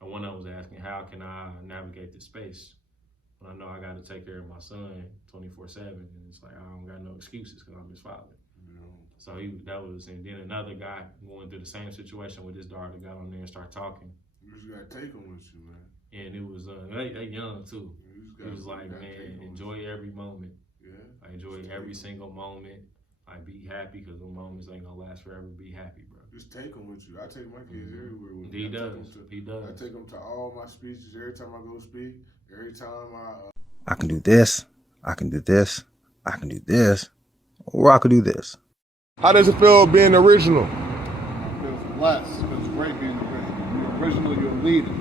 one of them was asking, how can I navigate this space when I know I got to take care of my son 24/7, and it's like I don't got no excuses because I'm his father. So and then another guy going through the same situation with his daughter got on there and started talking. You just gotta take them with you, man. And it was they young too. He was like, man, enjoy every moment. Yeah. I enjoy every single moment. Like, be happy because the moments ain't gonna last forever. Be happy, bro. Just take them with you. I take my kids everywhere with me. He does. I take them to all my speeches every time I go speak. Every time I can do this. I can do this. I can do this. Or I could do this. How does it feel being original? It feels blessed. It feels great being original. You're original, you're a leader.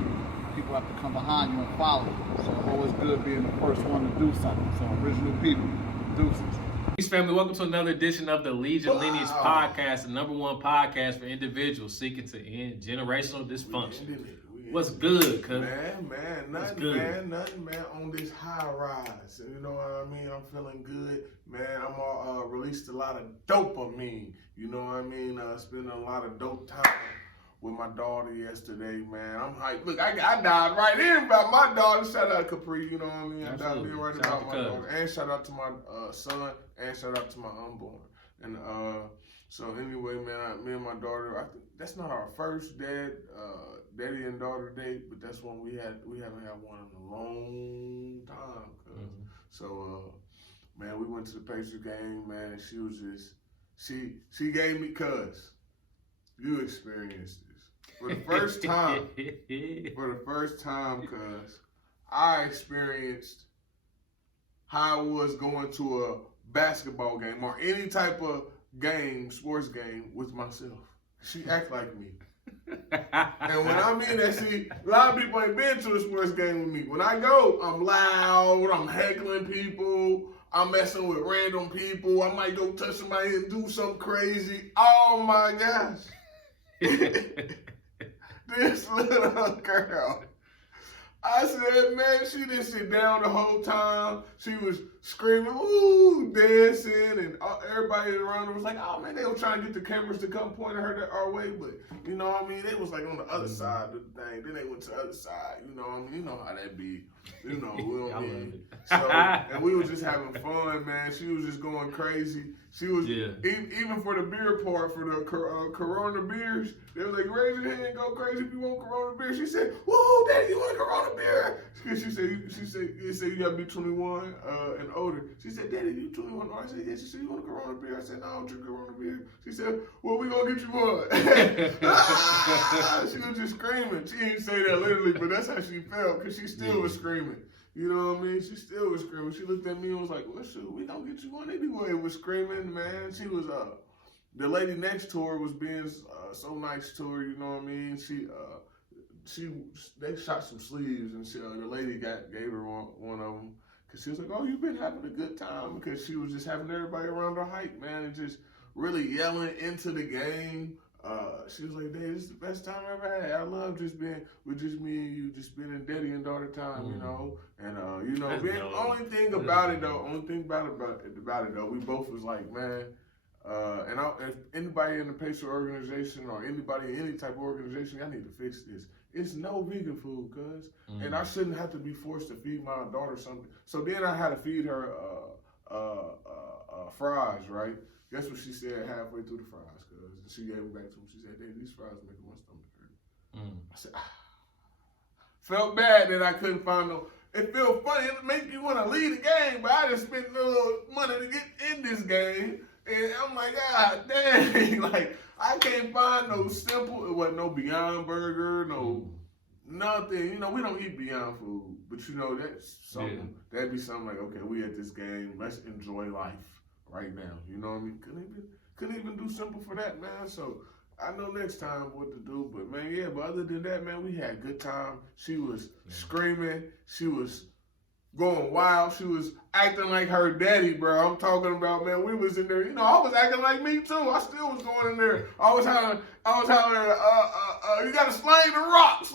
People have to come behind you and follow you. So it's always good being the first one to do something. So original people, deuces. Peace, family. Welcome to another edition of the Lead Your Lineage podcast, the #1 podcast for individuals seeking to end generational dysfunction. What's good, cuz? Nothing, man, on this high rise. You know what I mean? I'm feeling good, man. I'm released a lot of dopamine. You know what I mean? Spending a lot of dope time with my daughter yesterday, man. I'm hyped. Look, I died right in about my daughter. Shout out Capri, you know what I mean? I died in right about my daughter. And shout out to my son, and shout out to my unborn. And so anyway, man, me and my daughter, I think that's not our first daddy and daughter date, but that's one we haven't had one in a long time. So man, we went to the Pacers game, man, and she was just she gave me cuz. You experienced this. For the first time, cuz I experienced how I was going to a basketball game or any type of game, sports game with myself. She act like me. And when I mean that, see, a lot of people ain't been to a sports game with me. When I go, I'm loud, I'm heckling people, I'm messing with random people, I might go touch somebody and do something crazy. Oh my gosh. This little girl, I said, man, she didn't sit down the whole time. She was screaming, ooh, dancing, and everybody around her was like, oh, man, they were trying to get the cameras to come point her our way, but, you know what I mean, they was like on the other side of the thing. Then they went to the other side, you know what I mean? You know how that be. You know, we don't mean. So, and we was just having fun, man. She was just going crazy. She was, even for the beer part, for the Corona beers, they was like, raise your hand, go crazy if you want Corona beer. She said, whoa, Daddy, you want Corona beer? She said, you gotta be 21 and older. She said, Daddy, you 21? I said, yeah. She said, you want a Corona beer? I said, no, I don't drink Corona beer. She said, well, we gonna get you one. She was just screaming. She didn't say that literally, but that's how she felt, because she still was screaming. You know what I mean? She still was screaming. She looked at me and was like, well, shoot, we gonna get you one anyway. Was screaming, man. She was, the lady next to her was being so nice to her, you know what I mean? They shot some sleeves, and the lady gave her one of them, because she was like, oh, you've been having a good time, because she was just having everybody around her hype, man, and just really yelling into the game. She was like, Dad, this is the best time I ever had. I love just being with just me and you, just spending daddy and daughter time, you know. And you know, only thing about it though, we both was like, man, if anybody in the Pacer organization or anybody in any type of organization, I need to fix this. It's no vegan food, cuz. And I shouldn't have to be forced to feed my daughter something. So then I had to feed her fries, right? Guess what she said halfway through the fries, cuz. She gave them back to him. She said, Dad, these fries making my stomach hurt. I said, felt bad that I couldn't find no. It felt funny. It make you want to leave the game, but I just spent a little money to get in this game. And I'm like, God dang, like, I can't find no simple, it wasn't no Beyond Burger, no nothing. You know, we don't eat Beyond food, but you know, that's something. That'd be something like, okay, we at this game, let's enjoy life right now. You know what I mean? Couldn't even do simple for that, man. So I know next time what to do, but man, yeah, but other than that, man, we had a good time. She was screaming, she was going wild, she was acting like her daddy, bro. I'm talking about, man, we was in there, you know, I was acting like me too. I still was going in there. I was hollering, you gotta slang the rock,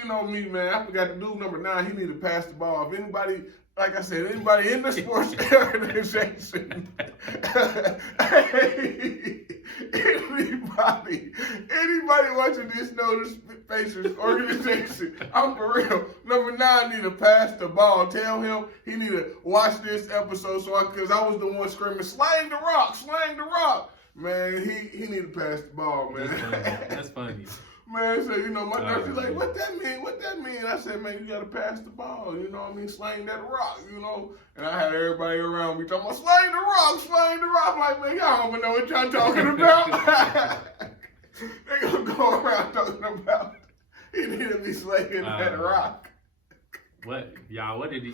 you know me, man. I forgot to do number 9. He need to pass the ball. If anybody like I said, anybody in the sports organization, anybody watching this know the Pacers organization. I'm for real. Number 9 need to pass the ball. Tell him he need to watch this episode because I was the one screaming, "Slang the rock, slang the rock." Man, he need to pass the ball, man. That's funny. Man, so, my daughter's like, what that mean? What that mean? I said, man, you got to pass the ball. You know what I mean? Slang that rock, And I had everybody around me talking about, slang the rock, slang the rock. I'm like, man, y'all don't even know what y'all talking about. They going to go around talking about, he need to be slanging that rock. What did he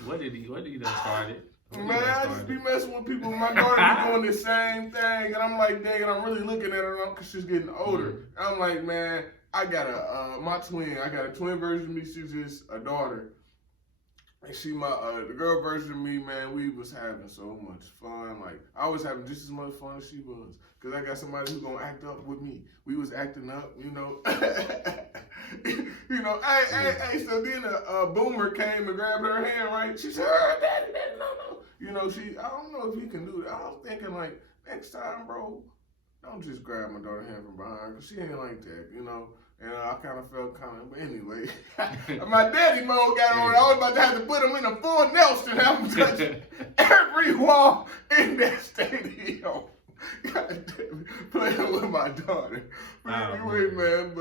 done started? Man, I just be messing with people. My daughter be doing the same thing. And I'm like, dang, and I'm really looking at her because she's getting older. And I'm like, man, I got a twin version of me. She's just a daughter. And she the girl version of me, man, we was having so much fun. Like, I was having just as much fun as she was. Because I got somebody who's going to act up with me. We was acting up, Hey, so then a boomer came and grabbed her hand, right? She said, daddy, no. I don't know if you can do that. I was thinking, like, next time, bro, don't just grab my daughter's hand from behind, because she ain't like that, And I kind of felt but anyway, my daddy mode got on. I was about to have to put him in a full Nelson and have him touch every wall in that stadium. God damn it, playing with my daughter. But anyway, man,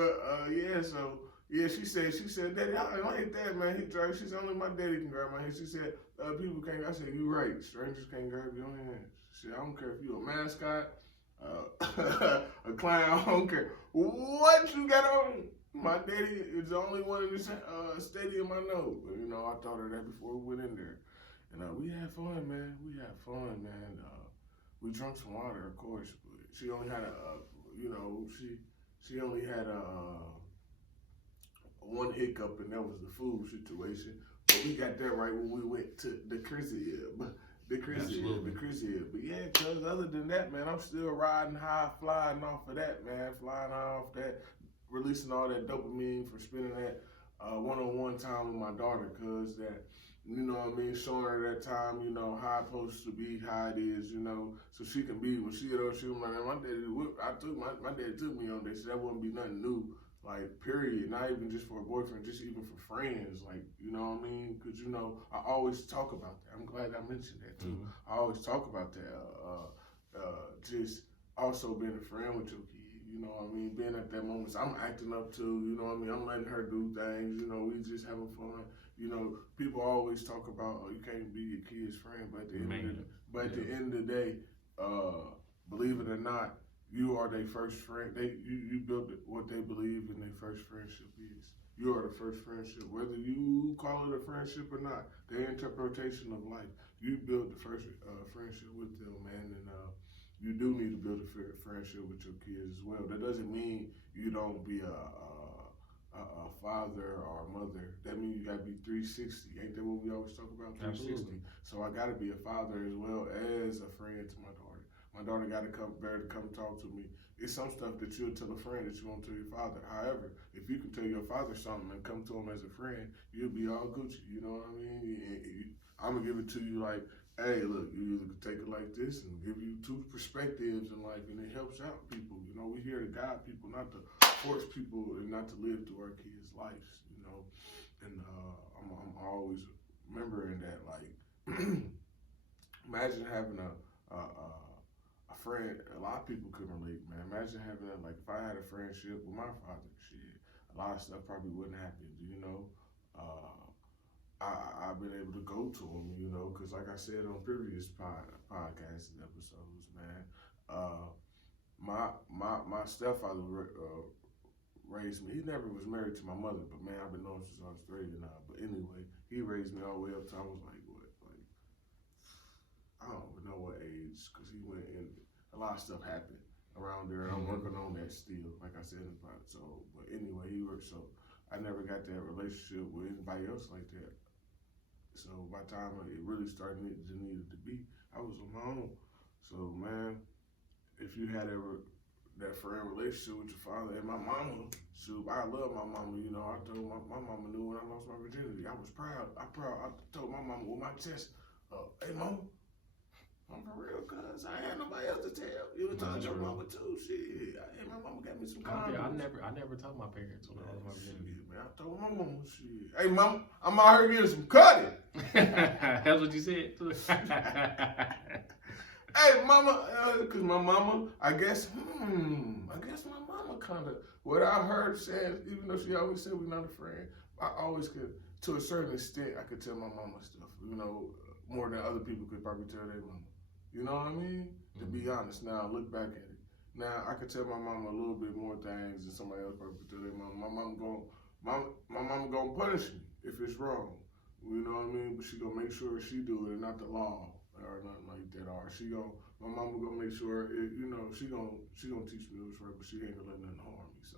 she said, Daddy, I don't like that, man. She said, only my daddy can grab my hand. She said, people can't. I said, you right. Strangers can't grab your hand. She said, I don't care if you a mascot, a clown, I don't care what you got on. My daddy is the only one in this stadium I know. But, I taught her that before we went in there. And we had fun, man. We drank some water, of course, but she only had she only had one hiccup, and that was the food situation. But we got that right when we went to the crib. But yeah, cuz other than that, man, I'm still riding high, flying off of that, man. Flying off that, releasing all that dopamine for spending that one-on-one time with my daughter, cuz that, showing her that time, how it's supposed to be, how it is, so she can be, when she get older, she was like, my daddy took me on this, so that wouldn't be nothing new. Like, period, not even just for a boyfriend, just even for friends, like, you know what I mean? Because, I always talk about that. I'm glad I mentioned that, too. Mm-hmm. I always talk about that, just also being a friend with your kid, being at that moment. So I'm acting up, too, I'm letting her do things, we just having fun. People always talk about, you can't be your kid's friend, but at the end of the day, believe it or not, you are their first friend. You built what they believe in their first friendship is. You are the first friendship. Whether you call it a friendship or not, their interpretation of life, you built the first friendship with them, man. And you do need to build a friendship with your kids as well. That doesn't mean you don't be a father or a mother. That means you got to be 360. Ain't that what we always talk about? 360. Absolutely. So I got to be a father as well as a friend to my daughter. My daughter got to come talk to me. It's some stuff that you'll tell a friend that you won't tell your father. However, if you can tell your father something and come to him as a friend, you'll be all Gucci. You know what I mean? I'm going to give it to you like, hey, look, you either can take it like this and give you two perspectives in life, and it helps out people. We here to guide people, not to force people and not to live through our kids' lives, And I'm always remembering that, like, imagine having a friend. A lot of people couldn't relate, man. Imagine having that, like, if I had a friendship with my father, a lot of stuff probably wouldn't happen, I've been able to go to him, because like I said on previous podcasts and episodes, man, my stepfather raised me. He never was married to my mother, but man, I've been knowing since I was 3 and but anyway, he raised me all the way up to I was like, what, like, I don't even know what age, because he went in, a lot of stuff happened around there, and I'm working on that still, like I said in the podcast. So, but anyway, he worked, so I never got that relationship with anybody else like that. So by the time it really started needed to be, I was on my own. So man, if you had ever that friend relationship with your father. And my mama, shoot, I love my mama. You know, I told my mama knew when I lost my virginity. I was proud. I told my mama with my chest, hey, mama, I'm for real, cuz I ain't had nobody else to tell. You told your mama too, shit. My mama got me some condoms. I never told my parents when I lost my virginity. Man, I told my mama, shit. Hey, mama, I'm out here getting some cutting. That's what you said. Hey, mama, cause my mama, I guess my mama kind of, what I heard said, even though she always said we're not a friend, I always could, to a certain extent, I could tell my mama stuff, you know, more than other people could probably tell their mama. You know what I mean? To be honest, now I look back at it. Now I could tell my mama a little bit more things than somebody else probably could tell their mama. My mama gonna punish me if it's wrong. You know what I mean? But she gonna make sure she do it and not the law or nothing like that. Or my mama gonna make sure it, you know, she gonna teach me what's right, but she ain't gonna let nothing harm me. So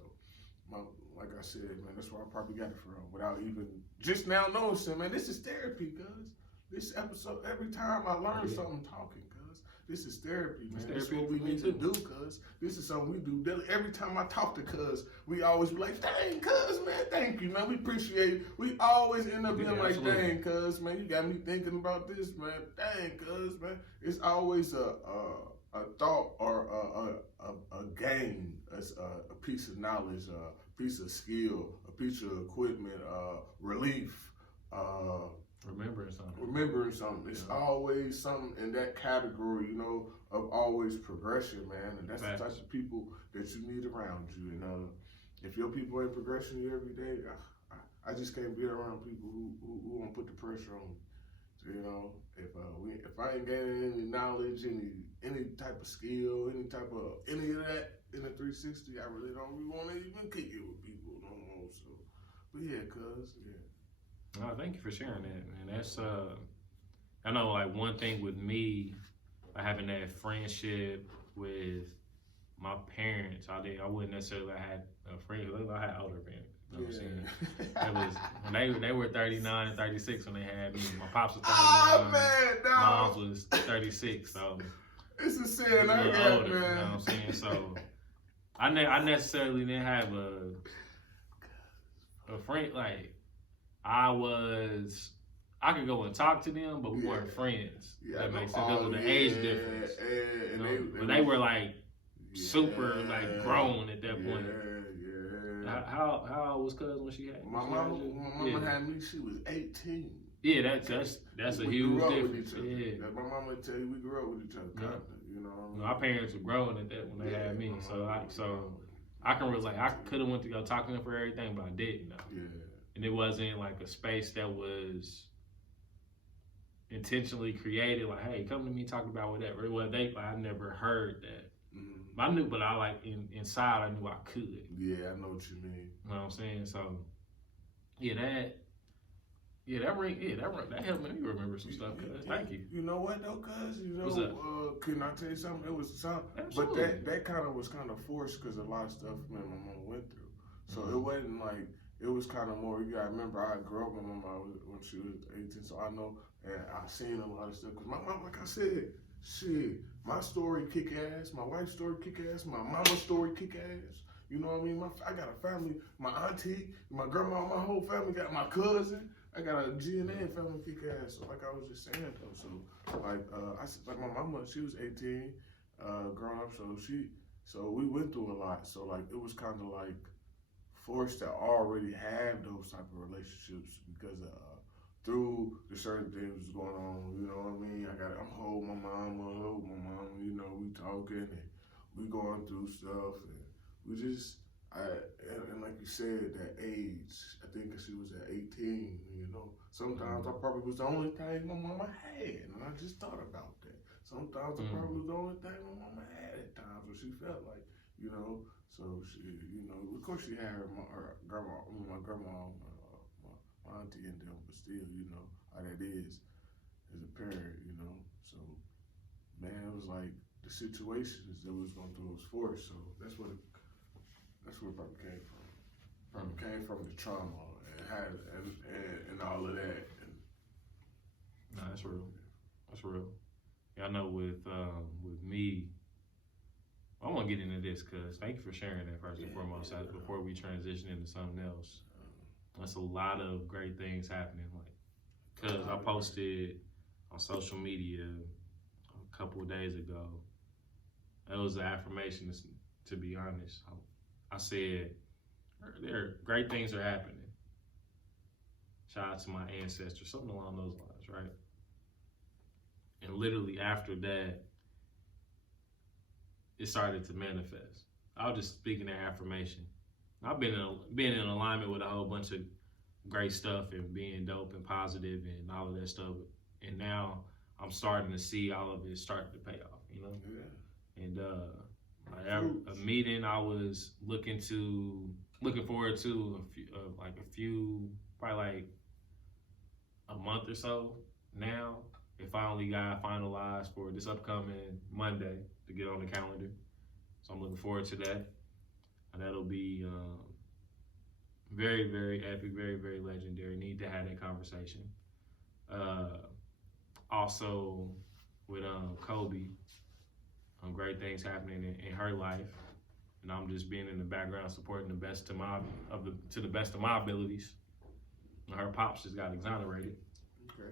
like I said, man, that's where I probably got it from without even just now noticing, man, this is therapy, cuz. This episode, every time I learn something talking, cuz. This is therapy, man. This is what we need to do, cuz. This is something we do daily. Every time I talk to cuz, we always be like, dang, cuz, man, thank you, man. We appreciate it. We always end up being like, dang, cuz, man, you got me thinking about this, man. Dang, cuz, man. It's always a thought or a gain, a piece of knowledge, a piece of skill, a piece of equipment, relief, remembering something. It's always something in that category, you know, of always progression, man. And that's the type of people that you need around you. And if your people ain't progressing you every day, I just can't be around people who won't put the pressure on me. So, you know, if I ain't gaining any knowledge, any type of skill, any of that in the 360, I really don't want to even kick it with people no more. So, but yeah, cuz, yeah. Oh, thank you for sharing that, man. That's I know, like, one thing with me, like, having that friendship with my parents, I wouldn't necessarily had a friend. I had older parents. You know what I'm saying? That was when they were 39 and 36 when they had me. My pops was 39. Oh man, no. My mom was 36. So it's a sin. I older, man. You know what I'm saying? So I necessarily didn't have a friend like. I could go and talk to them, but we weren't friends. That makes sense. Because of the age difference. But they were like super like grown at that point. How old was cuz when she had my mama had me, she was 18. Yeah, that's a huge difference. Yeah. My mama would tell you we grew up with each other. You know what I mean? Our parents were grown at that when they had me. So I can relate. I could have went to go talk to them for everything, but I didn't though. Yeah. And it wasn't like a space that was intentionally created. Like, hey, come to me, talk about whatever. Well, I never heard that. Mm-hmm. I knew, but I inside I knew I could. Yeah, I know what you mean. You know what I'm saying? So, that helped me remember some stuff. Thank you. You know what though, cuz? You know, can I tell you something? It was something, absolutely. But that kind of was kind of forced because a lot of stuff my mom went through. So It wasn't like. It was kind of more, you gotta remember, I grew up with my mom when she was 18, so I know, and I've seen a lot of stuff. Because my mom, like I said, shit, my story kick ass, my wife's story kick ass, my mama's story kick ass. You know what I mean? I got a family, my auntie, my grandma, my whole family, got my cousin. I got a GNA family kick ass. So like I was just saying though, so like my mama, she was 18, growing up, so we went through a lot. So like it was kind of like, forced to already have those type of relationships because through the certain things going on, you know what I mean? I'm holding my mama, you know, we talking and we going through stuff and we just, and like you said, that age, I think she was at 18, you know, sometimes I probably was the only thing my mama had, and I just thought about that. Sometimes I probably was the only thing my mama had at times where she felt like, you know. So she, you know, of course she had my grandma, my auntie and them, but still, you know, how that is as a parent, you know. So, man, it was like the situations that we was going through was forced. So that's where it probably came from. It came from the trauma and all of that. No, that's real. That's real. Yeah, I know with me. I want to get into this because thank you for sharing that first and foremost. Before we transition into something else, that's a lot of great things happening. Like, cause I posted on social media a couple of days ago. That was an affirmation. To be honest, I said there great things are happening. Shout out to my ancestors, something along those lines, right? And literally after that, it started to manifest. I was just speaking that affirmation. I've been in alignment with a whole bunch of great stuff and being dope and positive and all of that stuff. And now I'm starting to see all of it starting to pay off, you know? Yeah. And a meeting I was looking forward to probably like a month or so now. It finally got finalized for this upcoming Monday to get on the calendar. So I'm looking forward to that. And that'll be very, very epic, very, very legendary. Need to have that conversation. Also with Kobe, great things happening in her life. And I'm just being in the background supporting to the best of my abilities. Her pops just got exonerated. Okay.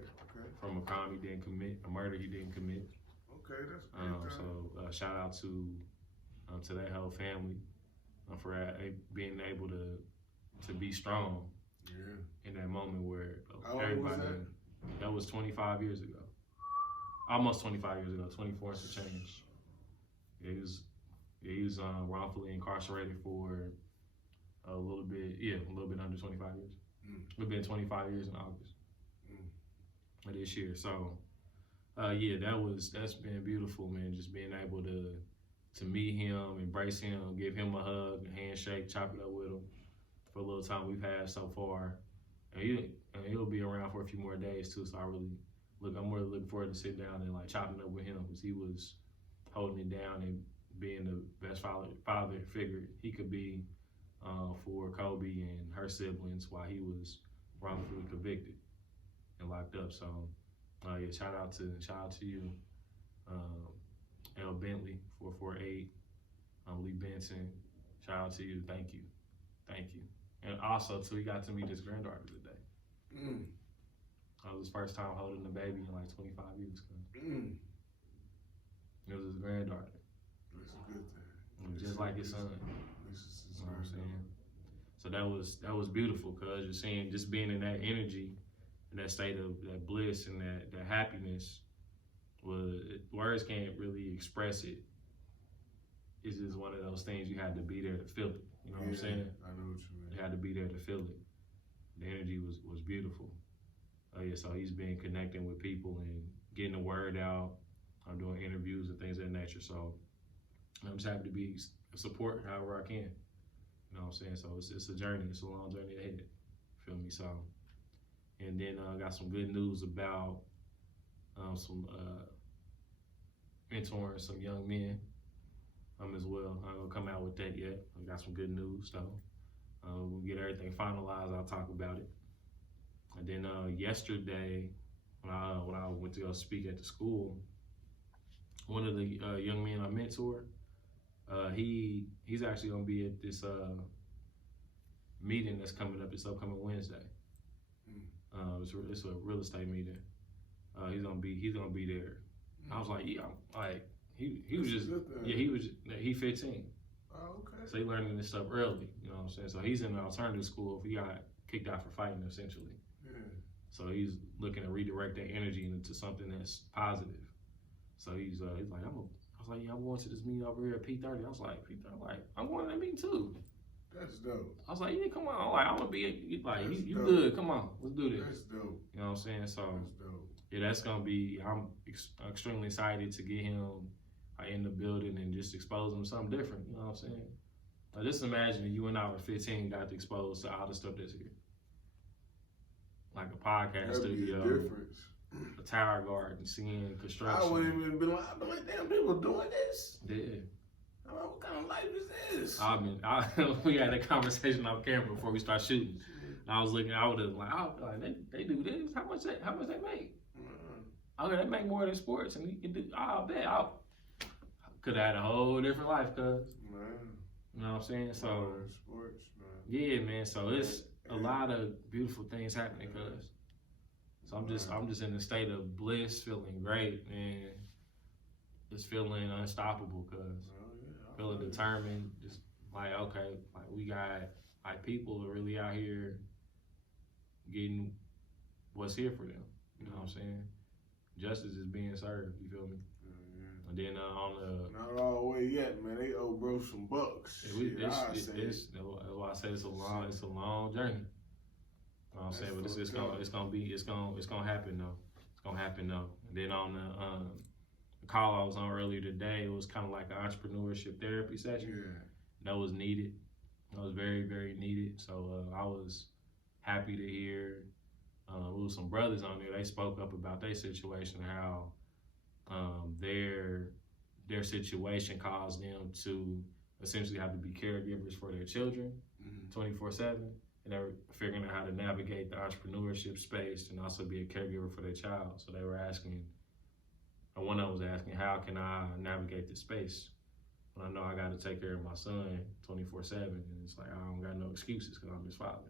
From a crime he didn't commit, a murder he didn't commit. Okay, that's good. So shout out to that whole family for being able to be strong. Yeah. In that moment where everybody. That was 25 years ago. Almost 25 years ago. 24 and some change. He was wrongfully incarcerated for a little bit under 25 years. It'll be 25 years in August of this year. So, that's been beautiful, man. Just being able to meet him, embrace him, give him a hug, a handshake, chop it up with him for a little time we've had so far. And he'll be around for a few more days too. So I'm really looking forward to sit down and like chopping up with him because he was holding it down and being the best father figure he could be for Kobe and her siblings while he was wrongfully convicted and locked up. So, shout out to you, L. Bentley 448, Lee Benson. Shout out to you. Thank you. And also too, he got to meet his granddaughter today. It was his first time holding a baby in like 25 years. It was his granddaughter. That's a good thing. Just like his son. You know what I'm saying? So that was beautiful because you're seeing just being in that energy, in that state of that bliss and that happiness. Words can't really express it. It's just one of those things you had to be there to feel it. You know what I'm saying? I know what you mean. You had to be there to feel it. The energy was beautiful. So he's been connecting with people and getting the word out. I'm doing interviews and things of that nature. So I'm just happy to be a support however I can. You know what I'm saying? So it's a journey. It's a long journey ahead. Feel me? So, and then I got some good news about some mentoring some young men as well. I'm gonna come out with that yet. I got some good news though. We'll get everything finalized. I'll talk about it. And then yesterday, when I went to go speak at the school, one of the young men I mentored, he's actually gonna be at this meeting that's coming up this upcoming Wednesday. It's a real estate meeting. He's gonna be there. I was like, yeah, like he was just he 15. Oh, okay. So he learning this stuff early. You know what I'm saying? So he's in an alternative school. He got kicked out for fighting essentially. Yeah. So he's looking to redirect that energy into something that's positive. So he's like, I was like, yeah, I'm going to this meeting over here at P30. I was like, P30, like, I'm going to that meeting too. That's dope. I was like, yeah, come on. I'm gonna be like, you good? Come on, let's do this. That's dope. You know what I'm saying? So that's dope. Yeah, that's gonna be. I'm extremely excited to get him in the building and just expose him to something different. You know what I'm saying? Like, just imagine if you and I were 15, got to expose to all the stuff that's here, like a podcast studio, a tower garden, seeing construction. I wouldn't even be like, damn, people doing this. Yeah. What kind of life is this? We had a conversation off camera before we start shooting. And I was looking, I would have like, they do this. How much they make? Okay, they make more than sports, and you can do. I'll bet. could have had a whole different life, cuz. Man. You know what I'm saying? So Sports, man. yeah, man. So it's a lot of beautiful things happening, cuz. So I'm just in a state of bliss, feeling great, man. Just feeling unstoppable, cuz. Feeling determined. Just like, okay, like we got like people are really out here getting what's here for them. You know what I'm saying? Justice is being served. You feel me? And then on the not all the way yet, man. They owe bro some bucks. That's why I say it's a long journey. You know what I'm saying? But it's gonna happen though. It's gonna happen though. And then on the call I was on earlier today, it was kind of like an entrepreneurship therapy session. Yeah. That was needed. That was very, very needed. So I was happy to hear. There was some brothers on there. They spoke up about their situation, how their situation caused them to essentially have to be caregivers for their children 24/7, and they were figuring out how to navigate the entrepreneurship space and also be a caregiver for their child. So they were asking, or one of them was asking, how can I navigate this space when I know I got to take care of my son 24/7, and it's like I don't got no excuses because I'm his father.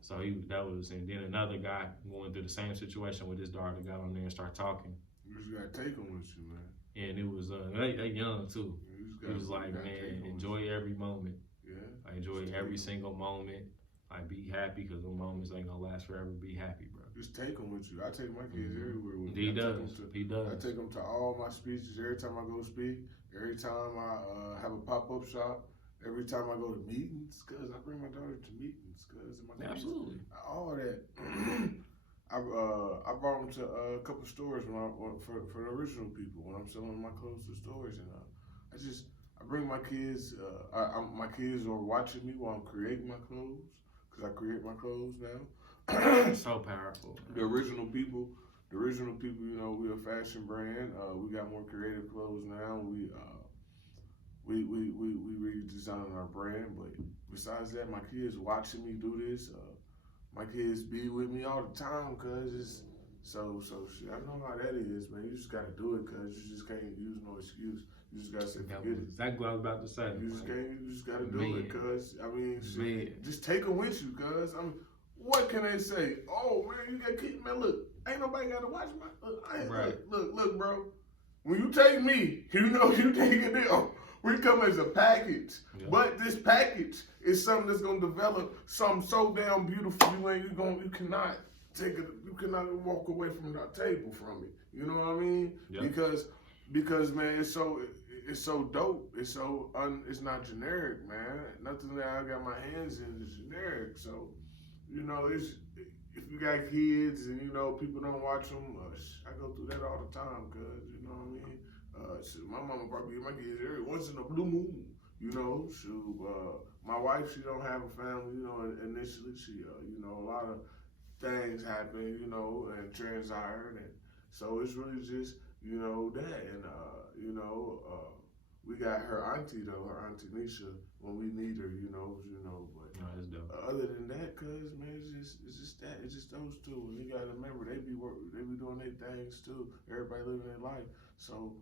So and then another guy going through the same situation with his daughter got on there and started talking. You just gotta take them with you, man. And it was they young too. He was like, man, enjoy every moment. Yeah. I enjoy every single moment. Like, be happy because the moments ain't gonna last forever. Be happy, bro. Just take them with you. I take my kids everywhere with me. He does. I take them to all my speeches every time I go speak. Every time I have a pop-up shop. Every time I go to meetings, cause I bring my daughter to meetings, cause my kids, absolutely all that. I brought them to a couple stores for the original people when I'm selling my clothes to stores, and I bring my kids. My kids are watching me while I'm creating my clothes, cause I create my clothes now. So powerful. Man. The original people. You know, we're a fashion brand. We got more creative clothes now. We redesigned our brand, but besides that, my kids watching me do this. My kids be with me all the time, cause it's so shit. I know how that is, man. You just gotta do it, cause you just can't use no excuse. You just gotta say forget it. Exactly what I was about to say. You just gotta do it, cause I mean, shit, just take them with you, cause I mean, what can they say? Oh man, you gotta keep, man. Look, ain't nobody gotta watch my. Look, bro. When you take me, you know you taking them. We come as a package, but this package is something that's gonna develop something so damn beautiful. You cannot take it. You cannot walk away from that table from it. You know what I mean? Yeah. Because man, it's so dope. It's not generic, man. Nothing that I got my hands in is generic. So, you know, if you got kids and you know people don't watch them, I go through that all the time, cause you know what I mean. My mama probably get my kids every once in a blue moon, you know. My wife, she don't have a family, you know. Initially, she, you know, a lot of things happen, you know, and transpired, and so it's really just, you know, that, and you know, we got her auntie though, her auntie Nisha, when we need her, you know. But that's dope. Other than that, cause man, it's just those two, and you gotta remember they be doing their things too. Everybody living their life, so.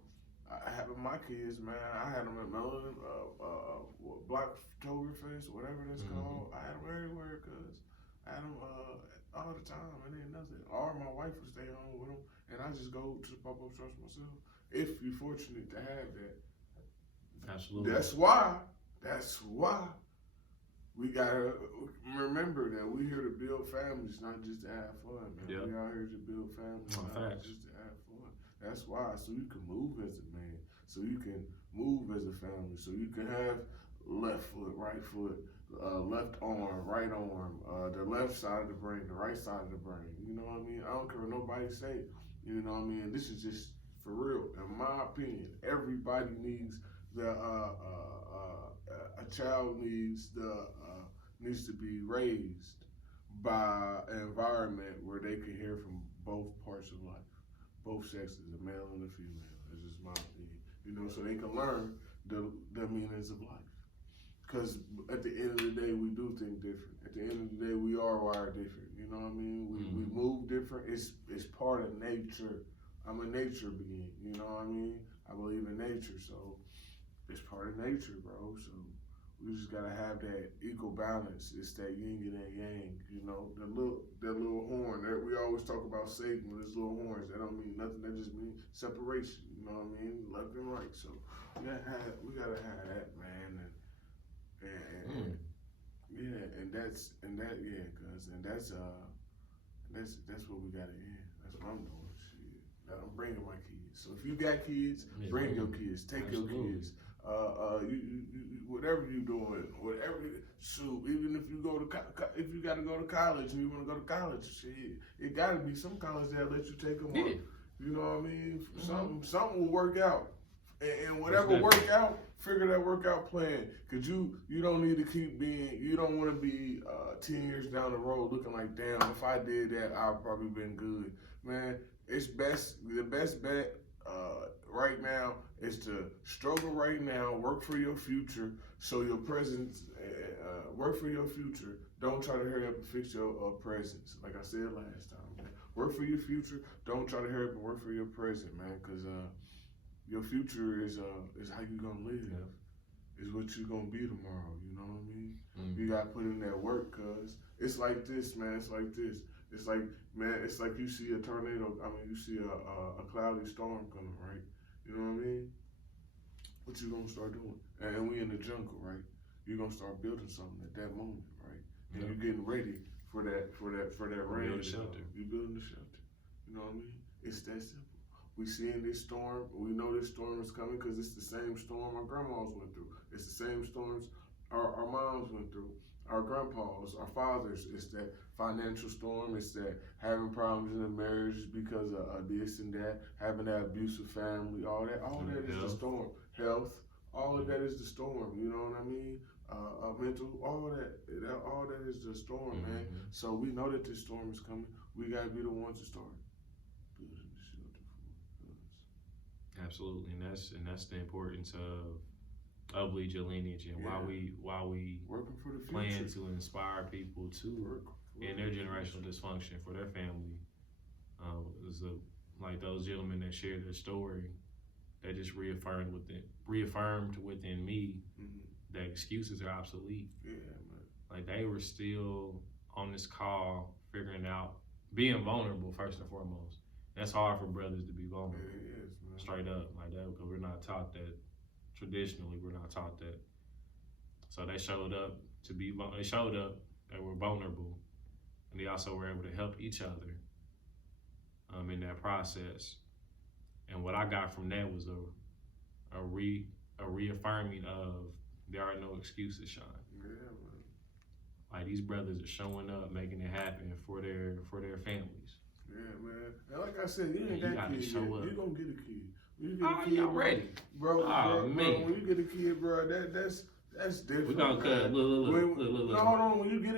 I have my kids, man. I had them at Melon, Blocktoberfest, whatever that's called. I had them everywhere, cause I had them all the time, and then nothing. Or my wife would stay home with them, and I just go to the pop-up shops myself. If you're fortunate to have that. Absolutely. That's why we gotta remember that we here to build families, not just to have fun, man. Yep. We out here to build families, not just to have fun. That's why, so you can move as a man, so you can move as a family, so you can have left foot, right foot, left arm, right arm, the left side of the brain, the right side of the brain. You know what I mean? I don't care what nobody say. You know what I mean? This is just for real. In my opinion, everybody needs a child needs to be raised by an environment where they can hear from both parts of life. Both sexes, the male and the female. That's just my opinion. You know, so they can learn the meanings of life. Because at the end of the day, we do think different. At the end of the day, we are wired different. You know what I mean? We move different. It's part of nature. I'm a nature being. You know what I mean? I believe in nature, so it's part of nature, bro. So we just gotta have that equal balance. It's that yin and that yang, you know. That little horn that we always talk about Satan with his little horns. That don't mean nothing. That just means separation. You know what I mean? Left and right. So we gotta have that, man. And yeah, and that's what we gotta end. That's what I'm doing. Shit, I'm bringing my kids. So if you got kids, bring your kids. Take your kids. You whatever you doing, shoot. Even if you go to if you gotta go to college and you wanna go to college, shit, it gotta be some college that let you take them on. You know what I mean? Something will work out, and whatever work out, figure that workout plan. Cause you don't need to keep being. You don't want to be 10 years down the road looking like, damn, if I did that, I've probably been good. Man, the best bet right now is to struggle right now, work for your future, so your present, work for your future. Don't try to hurry up and fix your presence. Like I said last time, man. Work for your future. Don't try to hurry up and work for your present, man, because your future is how you gonna live. Is what you gonna be tomorrow. You know what I mean? You gotta put in that work, cause it's like this, man. It's like this. It's like, man, it's like you see a tornado. I mean, you see a cloudy storm coming, right? You know what I mean? What you gonna start doing? And we in the jungle, right? You're gonna start building something at that moment, right? And you're getting ready for that rain. Building shelter. You building the shelter. You know what I mean? It's that simple. We seeing this storm. We know this storm is coming because it's the same storm our grandmas went through. It's the same storms our moms went through. Our grandpas, our fathers. It's that financial storm. It's that having problems in the marriage because of this and that. Having that abusive family. All that is the storm. Health. All of that is the storm. You know what I mean? Mental. All that is the storm, man. So we know that this storm is coming. We gotta be the ones to start building the shelter for us. Absolutely, and that's the importance of Lead Your Lineage, and why we working for the future. Plan to inspire people to in their generational dysfunction for their family. Like those gentlemen that shared their story, they just reaffirmed within me that excuses are obsolete. Yeah, man. Like they were still on this call, figuring out, being vulnerable first and foremost. That's hard for brothers to be vulnerable. Yeah, it is, man. Straight up like that, because we're not taught that. Traditionally, we're not taught that. So they showed up they were vulnerable, and they also were able to help each other in that process. And what I got from that was a reaffirming of there are no excuses, Sean. Yeah, man. Like these brothers are showing up, making it happen for their families. Yeah, man. And like I said, you ain't got kids yet. You're gonna get a kid. When you get a kid, y'all ready. Bro, when you get a kid, bro, that's different. We gonna cut. Look. No, hold on. When you get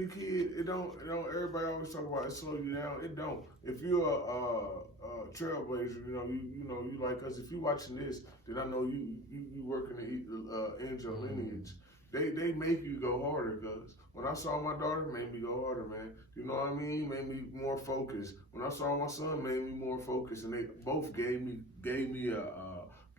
a kid, it don't. Everybody always talk about it slow you down. It don't. If you're a trailblazer, you like us. If you watching this, then I know you working to end your lineage. They make you go harder, cause when I saw my daughter, it made me go harder, man. You know what I mean? Made me more focused. When I saw my son, it made me more focused, and they both gave me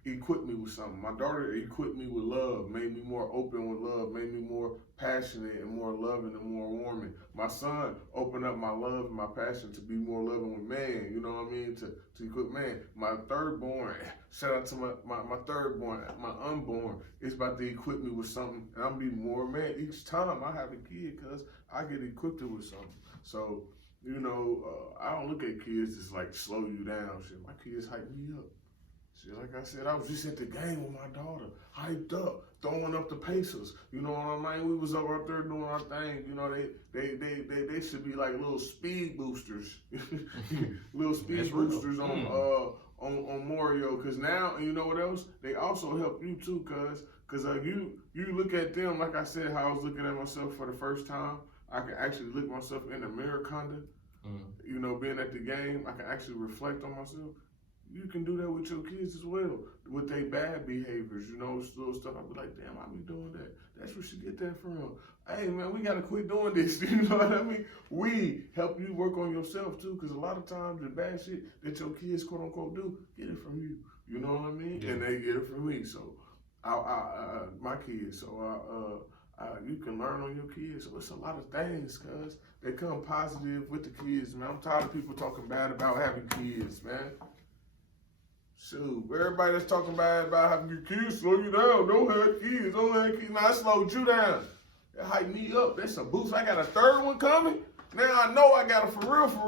equipped me with something. My daughter equipped me with love, made me more open with love, made me more passionate and more loving and more warming. My son opened up my love and my passion to be more loving with man, you know what I mean? To equip man. My third born, shout out to my third born, my unborn, is about to equip me with something, and I'm be more man. Each time I have a kid, cause I get equipped with something. So, I don't look at kids as like slow you down. Shit, my kids hype me up. Like I said, I was just at the game with my daughter, hyped up, throwing up the Pacers. You know what I mean? We was up out there doing our thing. They should be like little speed boosters, little speed boosters on Mario. Cause now, you know what else? They also help you too, cause you look at them, like I said, how I was looking at myself for the first time. I can actually look myself in the mirror, kinda. Being at the game, I can actually reflect on myself. You can do that with your kids as well, with their bad behaviors, little stuff. I'll be like, damn, I be doing that. That's where she get that from. Hey, man, we got to quit doing this. You know what I mean? We help you work on yourself, too, because a lot of times the bad shit that your kids, quote, unquote, do, get it from you. You know what I mean? Yeah. And they get it from me. So, my kids. So, you can learn on your kids. So it's a lot of things, cuz they come positive with the kids, man. I'm tired of people talking bad about having kids, man. Shoot, everybody that's talking bad about having your kids, slow you down. Don't have kids. Don't have kids. Now I slowed you down. That hype me up. That's a boost. I got a third one coming. Now I know I gotta for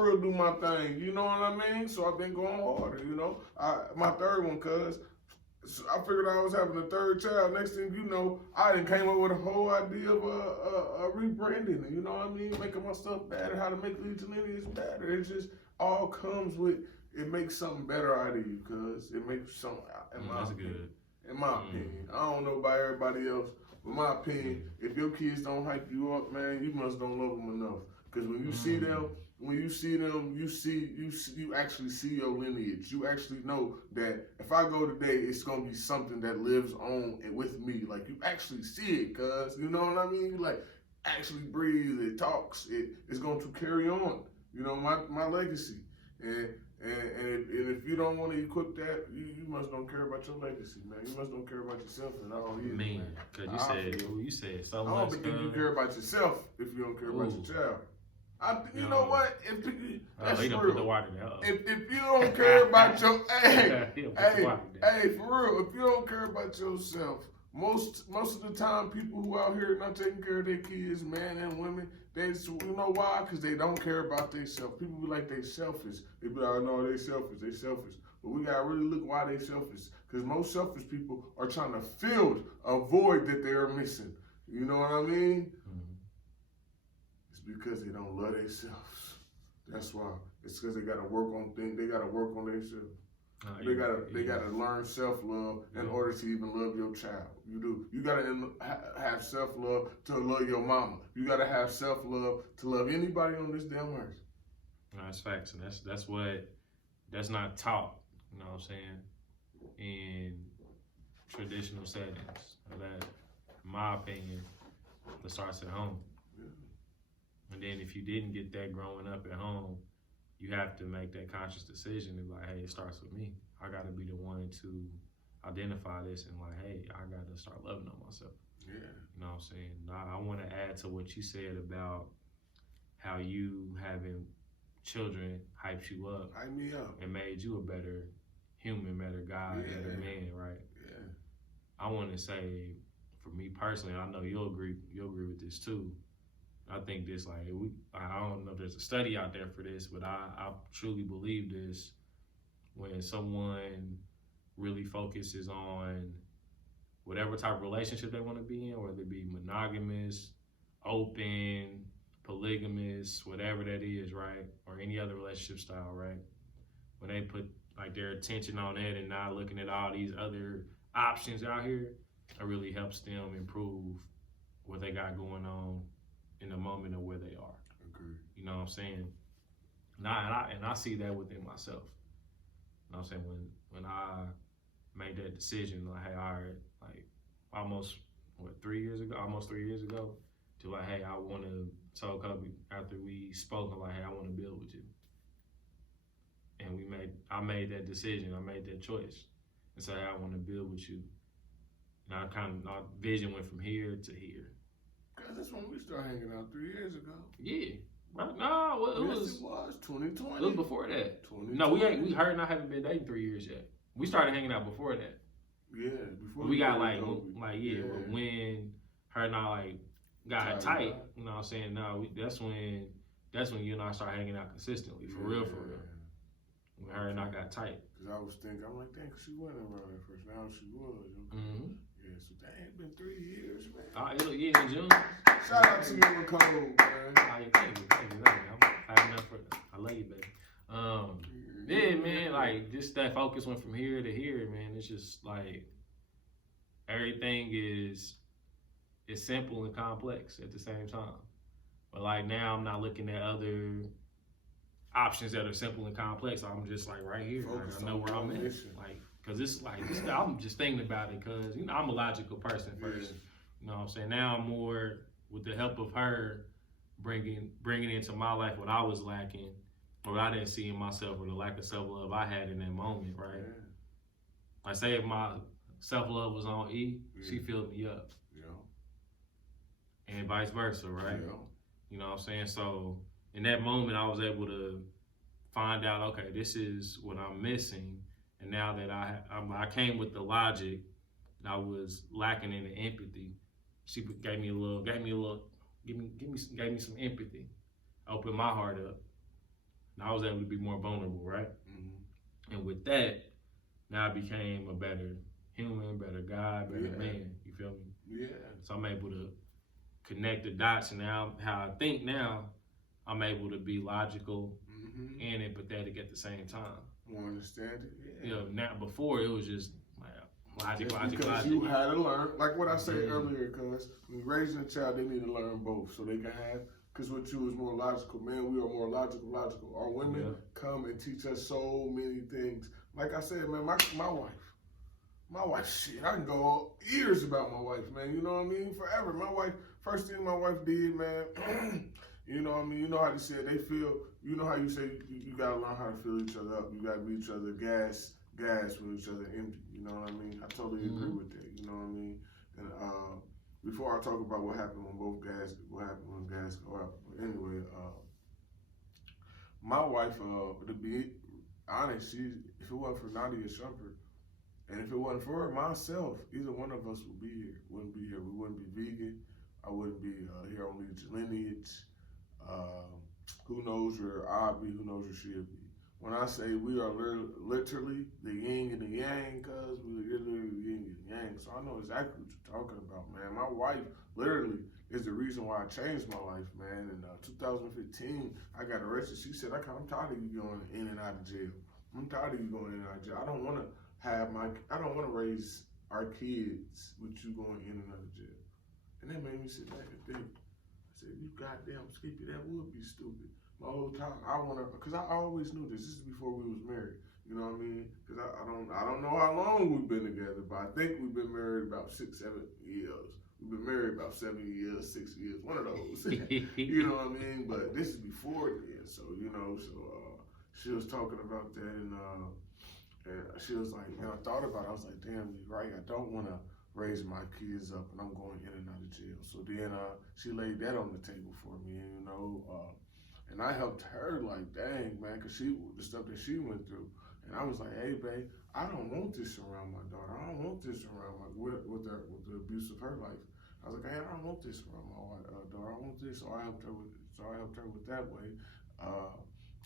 real do my thing. You know what I mean? So I've been going harder. You know, my third one, cuz. So I figured I was having a third child. Next thing you know, I done came up with a whole idea of rebranding. You know what I mean? Making my stuff better. How to make Lead Your Lineage better. It just all comes with. It makes something better out of you, cuz it makes something. That's good. In my opinion, I don't know about everybody else, but my opinion, if your kids don't hype you up, man, you must don't love them enough. Cause when you see them, you actually see your lineage. You actually know that if I go today, it's gonna be something that lives on with me. Like you actually see it, cuz you know what I mean. You like actually breathe. It talks. It's going to carry on. You know my legacy. And if you don't want to equip that, you must don't care about your legacy, man. You must don't care about yourself at all either, man. Because you said so I much. don't think you care about yourself if you don't care about your child. You know what? That's he don't real. put the water down. If you don't care about your hey, for real, if you don't care about yourself, most of the time people who out here not taking care of their kids, men and women, you know why? Because they don't care about themselves. People be like they selfish. They be like, oh, no, they selfish. But we gotta really look why they selfish. Because most selfish people are trying to fill a void that they are missing. You know what I mean? Mm-hmm. It's because they don't love themselves. That's why. It's because they gotta work on things. They gotta work on themselves. They gotta learn self-love in order to even love your child. You do. You gotta have self-love to love your mama. You gotta have self-love to love anybody on this damn earth. No, that's facts, and that's not taught. You know what I'm saying? In traditional settings, that, in my opinion, it starts at home. Yeah. And then if you didn't get that growing up at home, you have to make that conscious decision and like, hey, it starts with me. I got to be the one to identify this and like, hey, I got to start loving on myself. Yeah. You know what I'm saying? I want to add to what you said about how you having children hyped you up. Hype me up. And made you a better human, better guy, better man, right? Yeah. I want to say, for me personally, I know you'll agree with this too. I think this, like, I don't know if there's a study out there for this, but I truly believe this. When someone really focuses on whatever type of relationship they want to be in, whether it be monogamous, open, polygamous, whatever that is, right? Or any other relationship style, right? When they put like their attention on it and not looking at all these other options out here, it really helps them improve what they got going on in the moment of where they are. Okay. You know what I'm saying? And I see that within myself. You know what I'm saying? When I made that decision, like, hey, all right, like almost 3 years ago, to like, hey, I want to tell Kobe after we spoke, I'm like, hey, I want to build with you. And I made that decision, I made that choice, and say, hey, I want to build with you. And our vision went from here to here. Cause that's when we started hanging out 3 years ago. Yeah. Right? No, it was 2020. It was before that. 2020. No, we heard and I haven't been dating 3 years yet. We started hanging out before that. Yeah, before we got when her and I like got tight. You know what I'm saying? No, that's when you and I started hanging out consistently, for real. When her and I got tight. Cause I was thinking, I'm like, dang, cause she wasn't around at first. Now she was. Okay. Mm-hmm. Yeah, so that ain't been 3 years, man. Yeah, in June. Shout out to you and Cole, man. Thank you. I'm happy enough for that. I love you, baby. Yeah, man, like, just that focus went from here to here, man. It's just, like, everything is simple and complex at the same time. But, like, now I'm not looking at other options that are simple and complex. I'm just, like, right here. Like, I know where I'm at. Like, because it's, like, I'm just thinking about it because, you know, I'm a logical person first. Yeah. You know what I'm saying? Now I'm more, with the help of her, bringing into my life what I was lacking, what I didn't see in myself, or the lack of self-love I had in that moment, right? Like say if my self-love was on E, she filled me up. And vice versa, right? You know what I'm saying? So in that moment, I was able to find out, okay, this is what I'm missing. And now that I came with the logic, and I was lacking in the empathy. She gave me some empathy, opened my heart up, and I was able to be more vulnerable, right? And with that, now I became a better human, better guy, better man. You feel me? Yeah. So I'm able to connect the dots, and now how I think now, I'm able to be logical and empathetic at the same time. More understanding. Yeah. You know, now before it was just logic. Because you had to learn, like what I said earlier, because when you're raising a child, they need to learn both so they can have. Because what you is more logical, man. We are more logical. Our women come and teach us so many things. Like I said, man, my wife, shit, I can go years about my wife, man. You know what I mean? Forever. My wife, first thing my wife did, man. You know what I mean? You know how they said they feel. You know how you say you gotta learn how to fill each other up. You gotta be each other gas with each other empty. You know what I mean? I totally agree with that. You know what I mean? And before I talk about what happened when gas go out. Anyway, my wife, to be honest, if it wasn't for Nadia Shumpert, and if it wasn't for her, myself, either one of us would be here. Wouldn't be here. We wouldn't be vegan. I wouldn't be here on Lead Your Lineage. Who knows where I'll be? Who knows where she'll be? When I say we are literally the yin and the yang, cuz we are literally the yin and the yang. So I know exactly what you're talking about, man. My wife literally is the reason why I changed my life, man. In 2015, I got arrested. She said, I'm tired of you going in and out of jail. I'm tired of you going in and out of jail. I don't want to raise our kids with you going in and out of jail. And that made me sit back and think. I said, you goddamn Skippy, that would be stupid. My whole time, because I always knew this. This is before we was married. You know what I mean? Because I don't know how long we've been together, but I think we've been married about 6, 7 years. We've been married about 7 years, 6 years, one of those. You know what I mean? But this is before then. So, you know, she was talking about that, and she was like, and I thought about it. I was like, damn, you're right. I don't want to raise my kids up and I'm going in and out of jail. So then she laid that on the table for me, and, you know, and I helped her like, dang, man, because the stuff that she went through. And I was like, hey, babe, I don't want this around my daughter. I don't want this around with the abuse of her life. I was like, hey, I don't want this around my daughter. I want this. So I helped her with that way.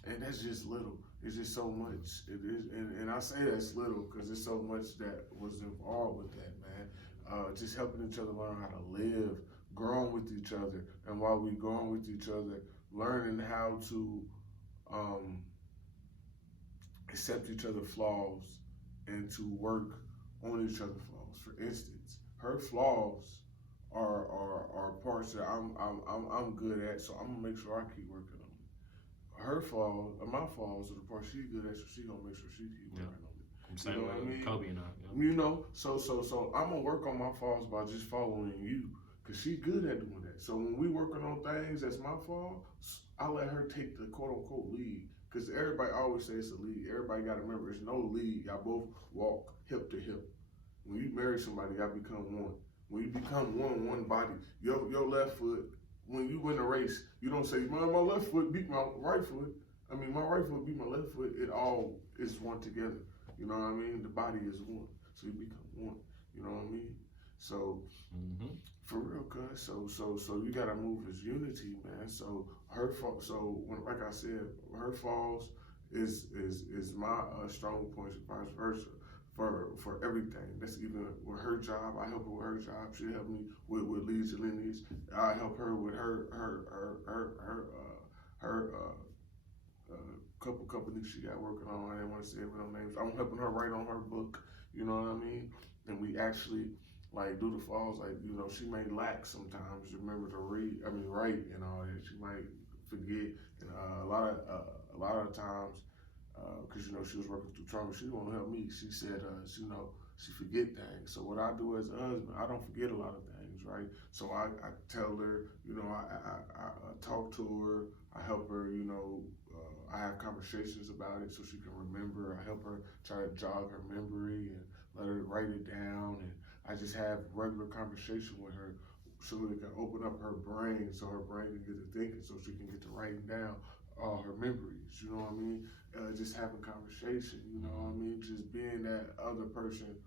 And that's just little. It's just so much. It is, and I say that's little because there's so much that was involved with that, man. Just helping each other learn how to live, growing with each other, and while we growing with each other, learning how to accept each other's flaws and to work on each other's flaws. For instance, her flaws are parts that I'm good at, so I'm gonna make sure I keep working on them. Her flaws, my flaws are the parts she's good at, so she gonna make sure she keep working on them. Same way with Kobe and I. You know, so I'm gonna work on my flaws by just following you, cause she's good at doing that. So when we working on things that's my fault, I let her take the quote unquote lead. Cause everybody always says it's a lead. Everybody gotta remember it's no lead. Y'all both walk hip to hip. When you marry somebody, y'all become one. When you become one body, your left foot, when you win a race, you don't say, my left foot beat my right foot. I mean, my right foot beat my left foot. It all is one together. You know what I mean? The body is one. So you become one. You know what I mean? So, for real, cuz. So you gotta move as unity, man. So like I said, her falls is my strong points and vice versa. For everything. That's even with her job. I help her with her job. She helped me with Lead Your Lineage. I help her with her couple companies she got working on. I didn't want to say no names. I'm helping her write on her book. You know what I mean? And we actually like do the falls. Like, you know, she may lack sometimes. Remember to write and all that. She might forget. And a lot of times. Because, you know, she was working through trauma. She didn't want to help me. She said, you know, she forget things. So what I do as a husband, I don't forget a lot of things, right? So I tell her, you know, I talk to her. I help her, you know, I have conversations about it so she can remember. I help her try to jog her memory and let her write it down, and I just have regular conversation with her so it can open up her brain, so her brain can get to thinking, so she can get to writing down all her memories. You know what I mean? Just having conversation. You know what I mean? Just being that other person.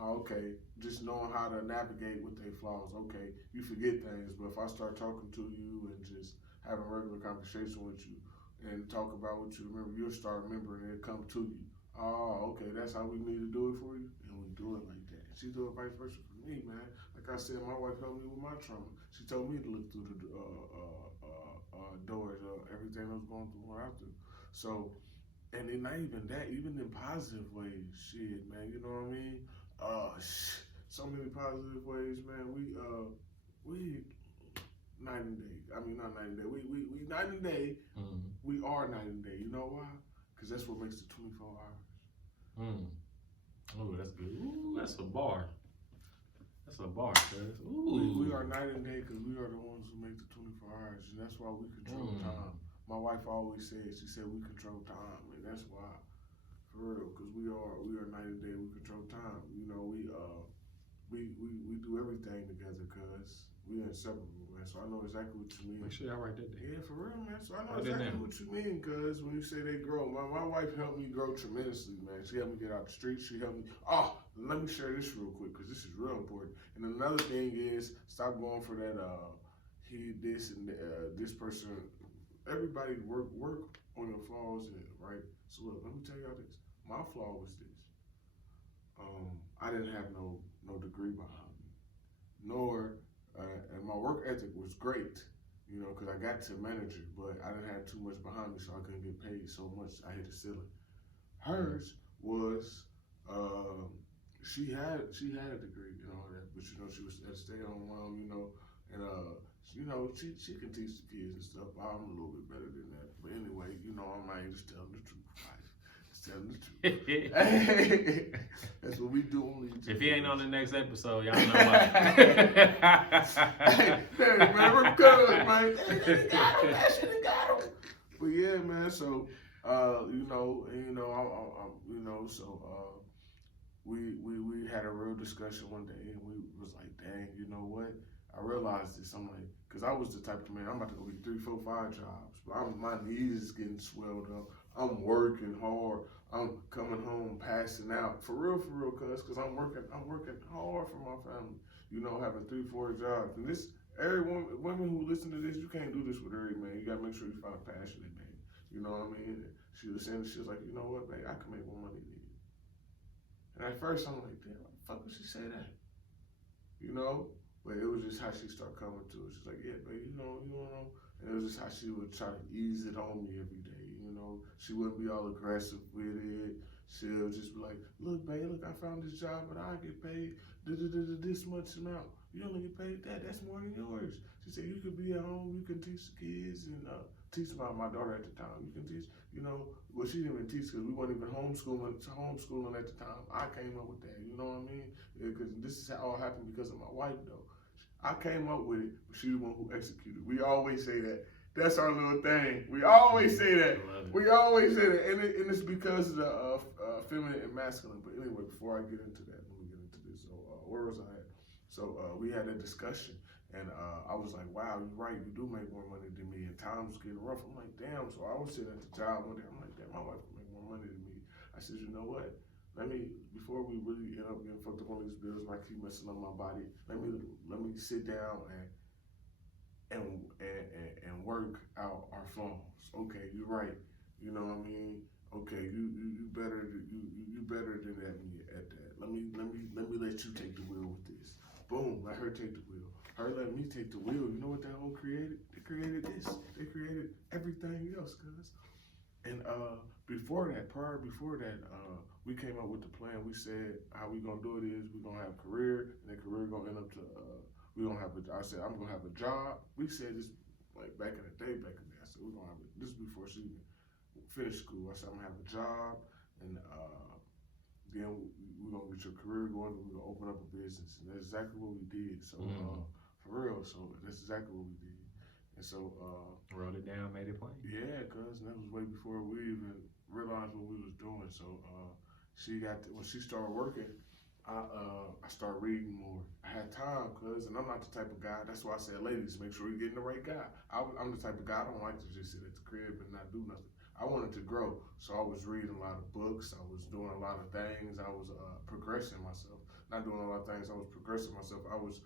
Okay, just knowing how to navigate with their flaws. Okay, you forget things, but if I start talking to you and just having regular conversation with you and talk about what you remember, you'll start remembering and it'll come to you. Oh, okay, that's how we need to do it for you, and we do it like that. She do it vice versa for me, man. Like I said, my wife helped me with my trauma. She told me to look through the doors of everything I was going through what I through. So, and then not even that, even in positive ways, shit, man. You know what I mean? So many positive ways, man. We night and day. I mean, not night and day. We night and day. Mm-hmm. We are night and day. You know why? Because that's what makes the 24 hours. Oh, that's good. Ooh, that's a bar. That's a bar, cuz. We are night and day because we are the ones who make the 24 hours, and that's why we control time. My wife always said, she said we control time, and that's why, for real, because we are night and day. We control time. You know, we do everything together, cuz we are inseparable, man. So I know exactly what you mean. Make sure y'all write that down. Yeah, for real, man. So I know exactly what you mean, cuz when you say they grow, my wife helped me grow tremendously, man. She helped me get out the street. She helped me. Oh, let me share this real quick, cuz this is real important. And another thing is, stop going for that. This person. Everybody work on your flaws, right? So look, let me tell y'all this. My flaw was this. I didn't have no degree behind me, nor and my work ethic was great, you know, because I got to manager, but I didn't have too much behind me, so I couldn't get paid so much. I hit the ceiling. Hers was she had a degree and all that, but you know she was a stay-at-home mom, you know, and you know she can teach the kids and stuff. I'm a little bit better than that, but anyway, you know I ain't just telling the truth. Just telling the truth. That's what we do on these. If he ain't on the next episode, y'all know why. Hey, man, we're good, man. They got him. But yeah, man. So we had a real discussion one day, and we was like, dang, you know what? I realized this. I'm like, because I was the type of man, I'm about to go get 3, 4, 5 jobs, but my knees is getting swelled up. I'm working hard. I'm coming home passing out for real, cuz I'm working hard for my family. You know, having 3, 4 jobs, and this every women who listen to this, you can't do this with every man. You gotta make sure you find a passionate man. You know what I mean? She was saying, she was like, you know what, babe, I can make more money than you. And at first I'm like, damn, why the fuck would she say that? You know? But it was just how she started coming to it. She's like, yeah, babe, you know. And it was just how she would try to ease it on me every day, you know. She wouldn't be all aggressive with it. She'll just be like, look, babe, I found this job, but I get paid this much amount. You only get paid that. That's more than yours. She said, you could be at home, you can teach the kids, and teach my daughter at the time. You can teach, you know, well, she didn't even teach because we weren't even homeschooling at the time. I came up with that, you know what I mean? Because this is all happened because of my wife, though. I came up with it, but she's the one who executed. We always say that. That's our little thing. We always say that. And it's because of the feminine and masculine. But anyway, before I get into that, let me get into this. So where was I at? So we had a discussion, and I was like, wow, you're right. You do make more money than me, and times was getting rough. I'm like, damn. So I was sitting at the job one day. I'm like, damn, my wife can make more money than me. I said, you know what? Before we really end up getting fucked up on these bills, might keep messing up my body. Let me sit down and work out our flaws. Okay, you're right. You know what I mean? Okay, you better than me at that. Let me let you take the wheel with this. Boom, let her take the wheel. Her letting me take the wheel. You know what that whole created? They created this. They created everything else, cuz. And prior before that, we came up with the plan. We said how we gonna do it is we gonna have career, and then career gonna end up to we gonna have I said I'm gonna have a job. We said this like back in the day. I said we're gonna have this before she finished school. I said I'm gonna have a job, and then we're gonna get your career going, and we're gonna open up a business. And that's exactly what we did. So for real, so that's exactly what we did. And so wrote it down, made it plain. Yeah, cuz that was way before we even realized what we was doing. So when she started working, I started reading more. I had time, and I'm not the type of guy. That's why I said, ladies, make sure you're getting the right guy. I'm the type of guy I don't like to just sit at the crib and not do nothing. I wanted to grow, so I was reading a lot of books. I was doing a lot of things. I was progressing myself. Not doing a lot of things. I was progressing myself. I was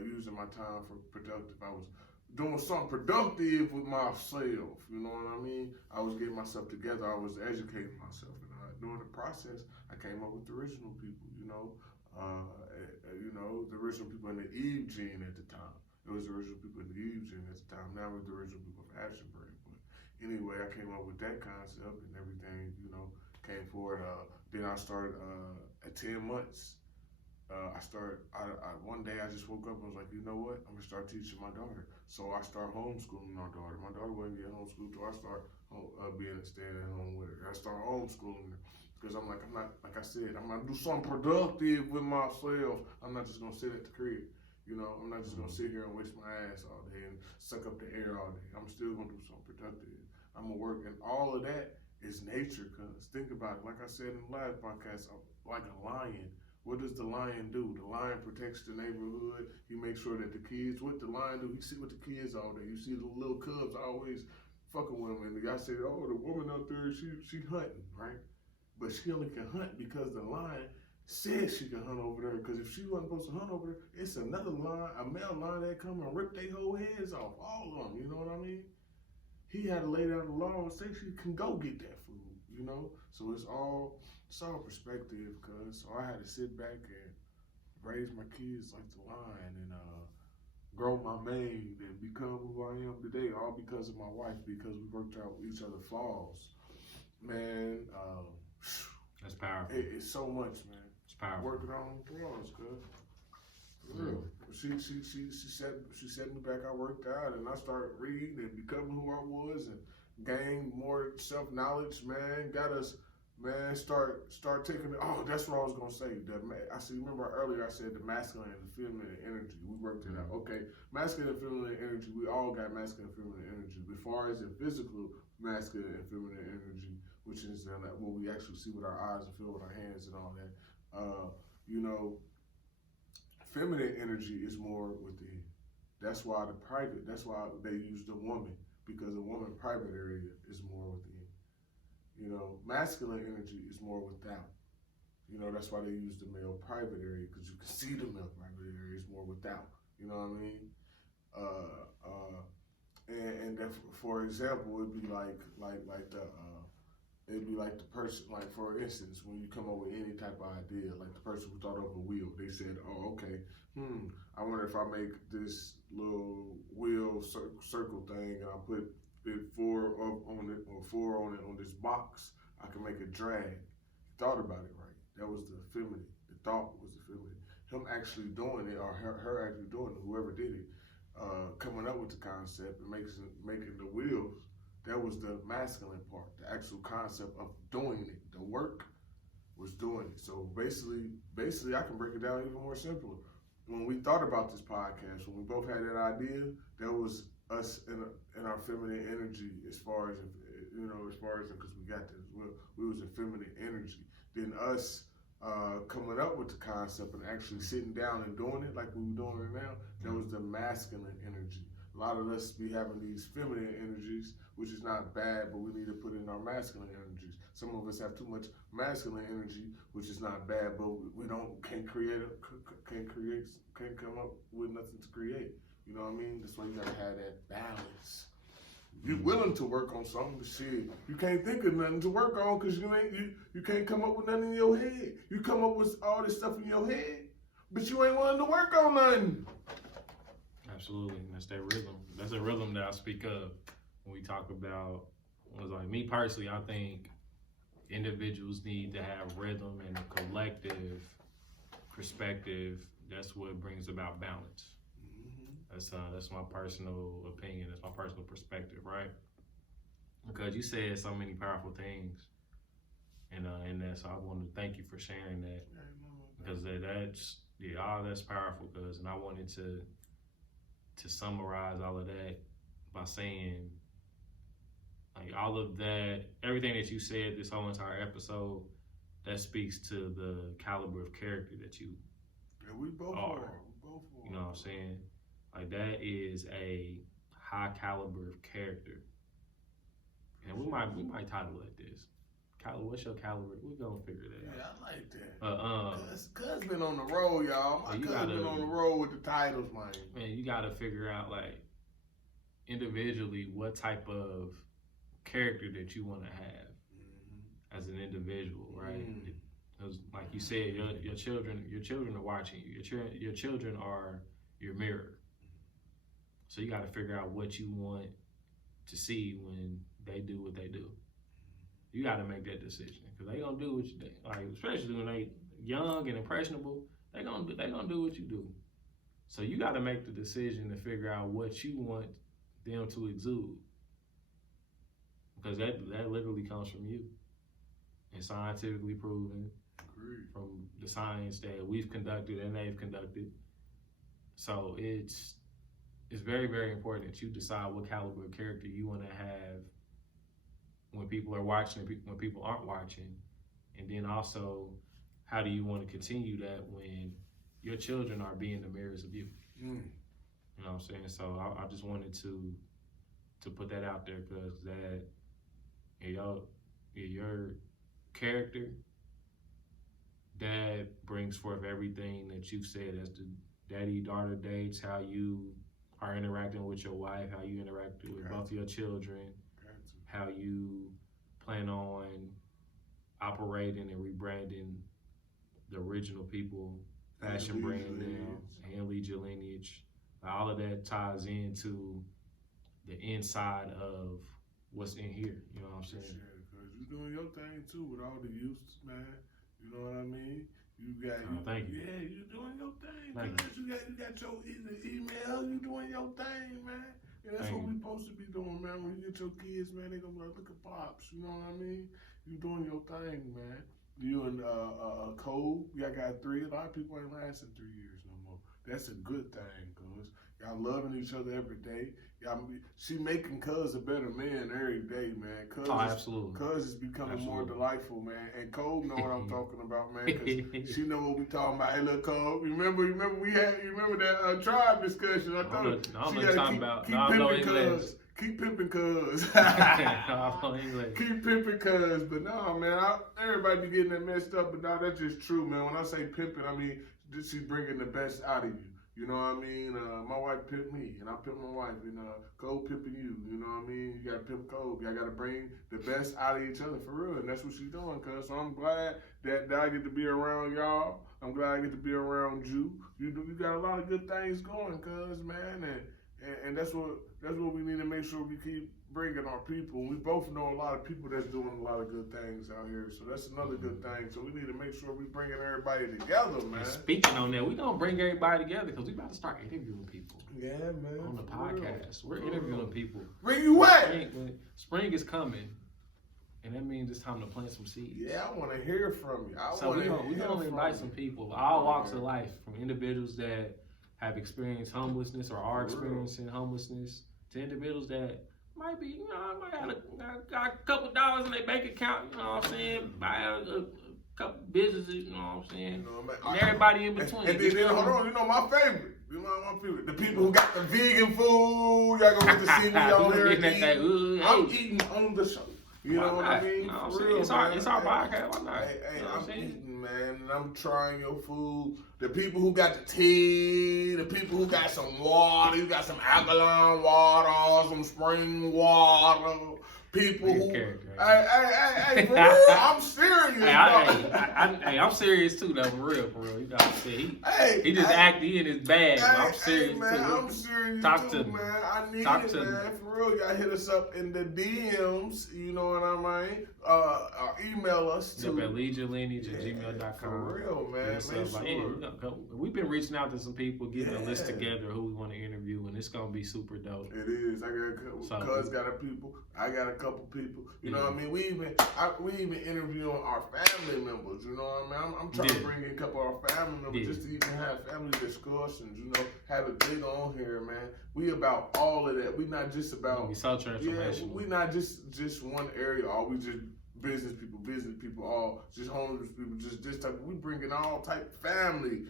using my time for productive. I was doing something productive with myself. You know what I mean? I was getting myself together. I was educating myself, and during the process, I came up with the original people. The original people in the Eve gene at the time. It was the original people in the Eve gene at the time. Now we're the original people of Action Brain. But anyway, I came up with that concept and everything. Came forward. Then I started at 10 months. One day I just woke up and was like, you know what? I'm gonna start teaching my daughter. So I started homeschooling my daughter. My daughter wasn't getting homeschooled, so I started staying at home with her. I started homeschooling her because I'm not, like I said, I'm gonna do something productive with myself. I'm not just gonna sit at the crib. I'm not just gonna sit here and waste my ass all day and suck up the air all day. I'm still gonna do something productive. I'm gonna work, and all of that is nature. Cause think about it. Like I said in the last podcast, I'm like a lion. What does the lion do? The lion protects the neighborhood. He makes sure that the kids, what the lion do, he sit with the kids all day. You see the little cubs always fucking with him. And the guy said, oh, the woman out there, she hunting, right? But she only can hunt because the lion said she can hunt over there. Because if she wasn't supposed to hunt over there, it's another lion, a male lion that come and rip their whole heads off, all of them, you know what I mean? He had to lay down the law and say she can go get that food, So it's all perspective, cuz. So I had to sit back and raise my kids like the lion and grow my mane and become who I am today, all because of my wife, because we worked out each other's flaws. Man, that's powerful. It's so much, man. It's powerful. Working on flaws, cuz. Real. She set me back. I worked out and I started reading and becoming who I was and gained more self-knowledge, man. Got us, man, start taking it. Oh, that's what I was gonna say. Remember earlier I said the masculine and the feminine energy. We worked it out. Okay, masculine and feminine energy, we all got masculine and feminine energy. As far as the physical masculine and feminine energy, which is what we actually see with our eyes and feel with our hands and all that, feminine energy is more within. That's why they use the woman, because the woman private area is more within. Masculine energy is more without. That's why they use the male private area, because you can see the male private area is more without. You know what I mean? And that, for example, it'd be like the person, like for instance, when you come up with any type of idea, like the person who thought of a wheel, they said, oh, okay, I wonder if I make this little wheel circle thing and I put it four on it on this box, I can make it drag. Thought about it, right? That was the feminine. The thought was the feminine. Him actually doing it, or her actually doing it, whoever did it, coming up with the concept and making the wheels. That was the masculine part, the actual concept of doing it. The work was doing it. So basically, I can break it down even more simpler. When we thought about this podcast, when we both had that idea, that was us in our feminine energy, as far as because we got this. We was in feminine energy. Then us coming up with the concept and actually sitting down and doing it like we were doing it now, that was the masculine energy. A lot of us be having these feminine energies, which is not bad, but we need to put in our masculine energies. Some of us have too much masculine energy, which is not bad, but we can't come up with nothing to create. You know what I mean? That's why you gotta have that balance. You're willing to work on something, but shit, you can't think of nothing to work on because you can't come up with nothing in your head. You come up with all this stuff in your head, but you ain't willing to work on nothing. Absolutely, and that's that rhythm. That's a rhythm that I speak of when we talk about. Like me personally, I think individuals need to have rhythm and a collective perspective. That's what brings about balance. That's my personal opinion. That's my personal perspective, right? Because you said so many powerful things, and that. So I want to thank you for sharing that, because that's powerful. And I wanted to summarize all of that by saying, like, all of that, everything that you said this whole entire episode, that speaks to the caliber of character that you Yeah, we both are. are. We both are. You know what I'm saying? Like that is a high caliber of character. And we might title it this. What's your caliber? We're gonna figure that out. Yeah, I like that. Cuz been on the road, y'all. My you cuz gotta- been on the road with the titles, man. Man, you gotta figure out like individually what type of character that you want to have as an individual, right? Because like you said, your children are watching you. Your children are your mirror. So you got to figure out what you want to see when they do what they do. You got to make that decision because they gonna do what you do. Like especially when they young and impressionable, they gonna do what you do. So you got to make the decision to figure out what you want them to exude, because that literally comes from you, and scientifically proven. Agreed. From the science that we've conducted and they've conducted. So it's very, very important that you decide what caliber of character you want to have when people are watching and when people aren't watching. And then also, how do you want to continue that when your children are being the mirrors of you? You know what I'm saying? So I just wanted to put that out there because that, your character, that brings forth everything that you've said as the daddy-daughter dates, how you are interacting with your wife, how you interact with both your children, how you plan on operating and rebranding the original people fashion brand now, and Lead Your Lineage. All of that ties into the inside of what's in here. You know what I'm saying? Because you're doing your thing too with all the youths, man. You know what I mean? You got thank you. Yeah, you doing your thing. Thank You got your email. You doing your thing, man. And that's what we supposed to be doing, man. When you get your kids, man, they gonna be like, look at Pops. You know what I mean? You doing your thing, man. You and Cole, y'all got 3. A lot of people ain't lasting 3 years no more. That's a good thing, cuz y'all loving each other every day. She making cuz a better man every day, man. Absolutely. Cuz is becoming more delightful, man. And Cole know what I'm talking about, man. Cause she know what we talking about. Hey, look, Cole. Remember that tribe discussion? I thought she gotta keep pimping cuz. Keep pimping cuz. But no, man. Everybody be getting that messed up, but no, that's just true, man. When I say pimping, I mean she bringing the best out of you. You know what I mean? My wife pimped me, and I pimped my wife, and Cole pimping you. You know what I mean? You gotta pimp Cole. Y'all gotta bring the best out of each other for real, and that's what she's doing, cuz. So I'm glad that I get to be around y'all. I'm glad I get to be around you. You got a lot of good things going, cuz, man, and that's what we need to make sure we keep bringing our people. We both know a lot of people that's doing a lot of good things out here, so that's another good thing. So we need to make sure we bringing everybody together, man. And speaking on that, we don't bring everybody together because we about to start interviewing people. Yeah, man. On the podcast, we're interviewing people. Where you at? Spring is coming, and that means it's time to plant some seeds. Yeah, I want to hear from you. We're gonna invite some people, all walks of life, from individuals that have experienced homelessness or are experiencing homelessness, to individuals that might be, might have got a couple dollars in their bank account, you know what I'm saying? Buy a couple businesses, you know what I'm saying? And everybody in between. And then hold on, my favorite. The people who got the vegan food, y'all gonna get to see me on there eating. I'm eating on the show. You know what I mean? It's our podcast. Why not? Hey, I'm eating, man, and I'm trying your food. The people who got the tea, the people who got some water, you got some alkaline water, some spring water. People who, hey, for real, I'm serious. I'm serious too, though, for real. You know what I'm saying? He just acting in his bag. I'm serious man, too. I'm serious Talk too, to man. I need Talk it, to man. For real, y'all hit us up in the DMs. You know what I mean? Or email us to leadyourlineage@gmail.com. For real, man. Make sure. We've been reaching out to some people, getting a list together who we want to interview, and it's gonna be super dope. It is. I got a couple. Cuz got a people. I got a couple people. You know what I mean? We even interviewing our family members. You know what I mean? I'm trying to bring in a couple of our family members just to even have family discussions. You know, have a big on here, man. We about all of that. We not just about we saw transformation. Yeah, we not just one area. Or we just business people, all just homeless people, just this type. We bringing all type of family,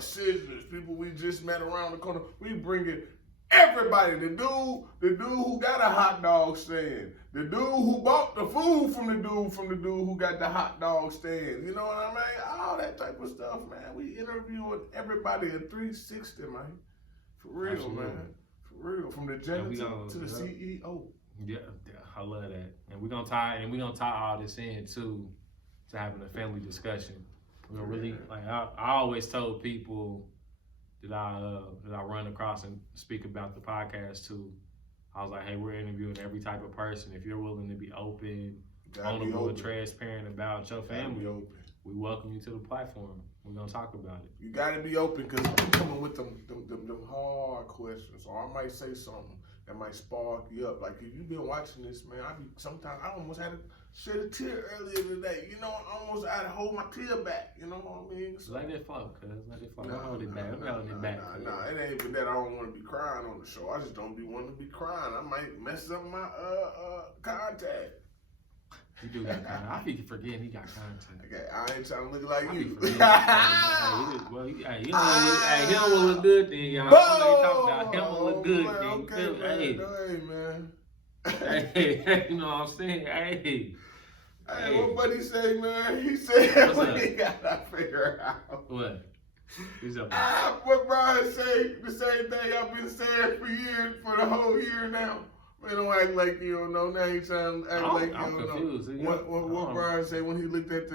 scissors, people we just met around the corner. We bringing everybody. The dude who got a hot dog stand, the dude who bought the food from the dude who got the hot dog stand. You know what I mean? All that type of stuff, man. We interviewing everybody at 360, man. For real, Absolutely. man. For real. From the janitor to the CEO. Yeah, I love that. And we're gonna tie all this in too, to having a family discussion. We're really I always told people that I run across and speak about the podcast too. I was like, hey, we're interviewing every type of person. If you're willing to be open, vulnerable, and transparent about your family, we welcome you to the platform. We're gonna talk about it. You gotta be open because I'm coming with them hard questions. Or I might say something that might spark you up. Like if you've been watching this, man, sometimes I almost had to shed a tear earlier today. You know, I almost had to hold my tear back. You know what I mean? So, let it flow, cuz. Let it flow. Hold it back. Hold it back. Nah, it ain't even that I don't want to be crying on the show. I just don't be wanting to be crying. I might mess up my contact. You do got contact. I think you forgetting he got contact. Okay, I ain't trying to look like you. He don't look good then, y'all. He don't look good then. Okay, man. Hey, you know what I'm saying? Hey, what buddy say, man? He said we gotta figure out. What? He's up. What Brian say? The same thing I've been saying for years, for the whole year now. Man, don't act like you don't know. Now you trying to act like you don't confused. know. What Brian say when he looked at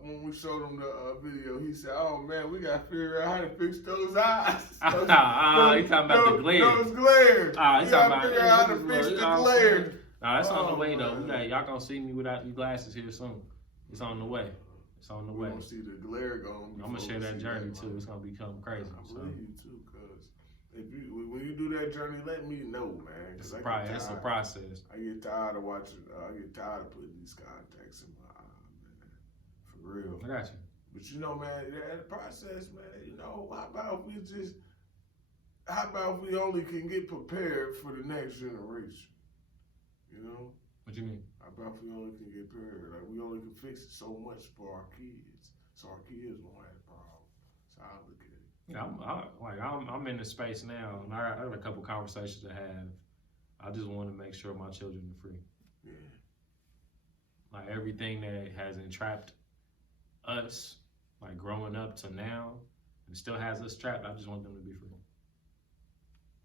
when we showed him the video, he said, "Oh man, we gotta figure out how to fix those eyes." He talking about the glare. Those glares. He talking about figure out how to fix the glare. Nah, it's on the way though. Y'all gonna see me without these glasses here soon. It's on the way. It's on the way. We're gonna see the glare gone. I'm gonna share that journey too. It's gonna become crazy. I believe you too, cuz when you do that journey, let me know, man. It's a process. I get tired of watching. I get tired of putting these contacts in my eye, man. For real. I got you. But you know, man, that process, man. You know, how about if we only can get prepared for the next generation? You know. What you mean? How about if we only can get prepared? Like we only can fix it so much for our kids, so our kids won't have problems. So I look at it. Yeah, I'm in the space now, and I have a couple conversations to have. I just want to make sure my children are free. Yeah. Like everything that has entrapped us, like growing up to now, and still has us trapped. I just want them to be free,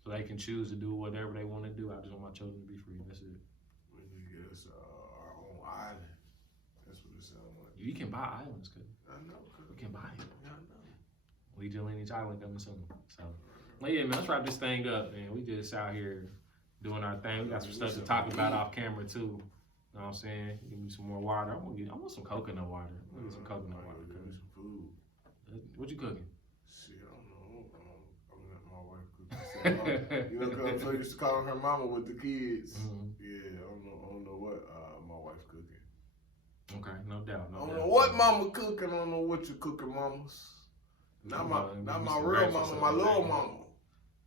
so they can choose to do whatever they want to do. I just want my children to be free. That's it. We need to get us our own island. That's what it sounds like. You can buy islands, cuz. I know. You can buy it. Yeah, I know. Lead Your Lineage Island coming soon. So, well, yeah, man, let's wrap this thing up, man. We just out here doing our thing. We got some stuff to talk about off camera too. You know what I'm saying? Give me some more water. I want some coconut water. I want some coconut water. Give me some food. What you cooking? Shit, I don't know. I'm letting my wife cook. You know, cause I used to call her mama with the kids. Mm-hmm. Yeah, I don't know what my wife's cooking. Okay, no doubt. I don't know what mama cooking. I don't know what you cooking, mamas. Not my real mama, my little mama.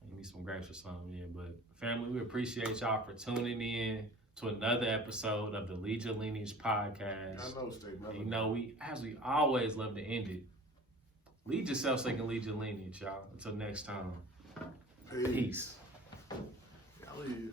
Give me some grapes or something, yeah. But family, we appreciate y'all for tuning in to another episode of the Lead Your Lineage podcast. I know, State. You know, we always love to end it. Lead yourself so you can lead your lineage, y'all. Until next time. Peace. Y'all leave.